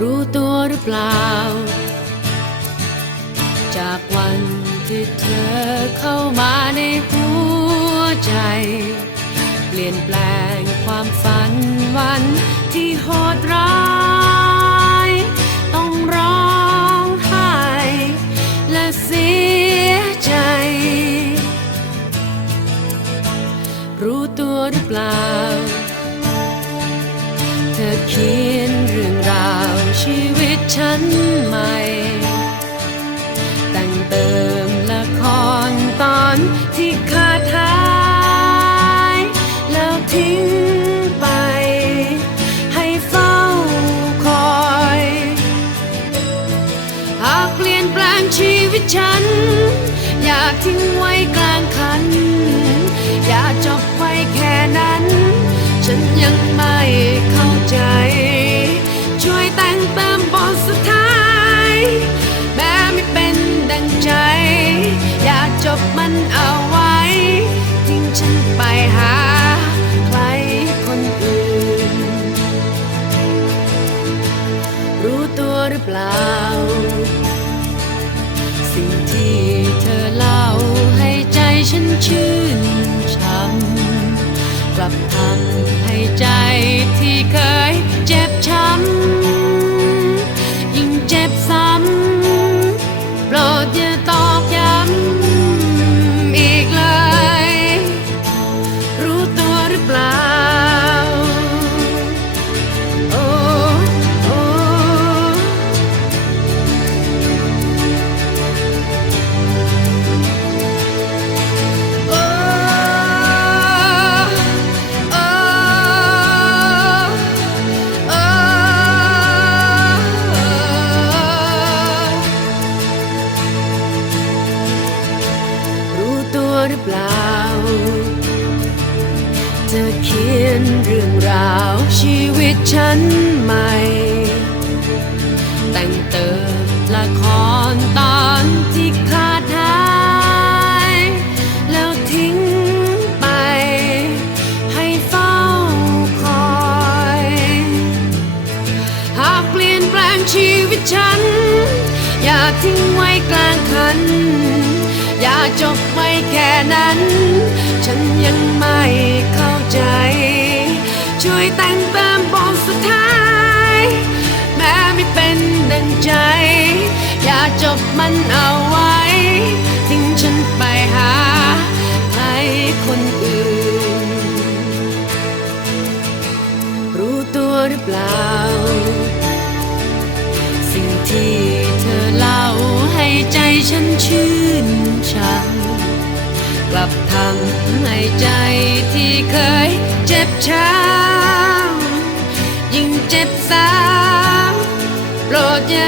รู้ตัวหรือเปล่า จากวันที่เธอเข้ามาในหัวใจ เปลี่ยนแปลงความฝันวันที่โหดร้ายต้องร้องไห้และเสียใจ รู้ตัวหรือเปล่า เธอเขี ชีวิตฉันใหม่ แต่งเติมละครตอนที่ขาดหาย แล้วทิ้งไป ให้เฝ้าคอย หากเปลี่ยนแปลงชีวิตฉัน อย่าทิ้งไว้กลางคัน อย่าจบไว้แค่นั้น ฉันยังไม่เข้าใจ ช่วยแต่งเติมบทสุดท้าย แม้ไม่เป็นดังใจ อยากจบมันเอาไว้ทิ้งฉันไปหาใครคนอื่น รู้ตัวหรือเปล่า หรือเปล่า ธอเขียนเรื่องราวชีวิตฉันใหม่ แต่งเติมละครตอนที่ขาดหาย แล้วทิ้งไป ให้เฝ้าคอย หากเปลี่ยนแปลงชีวิตฉัน อย่าทิ้งไว้กลางคัน อย่าจบไว้แค่นั้น จบมันเอาไว้ ทิ้งฉันไปหาใครคนอื่น รู้ตัวหรือเปล่า สิ่งที่เธอเล่าให้ใจฉันชื่นช่ำกลับทำให้ใจที่เคยเจ็บช้ำยิ่งเจ็บซ้ำโปรดอย่า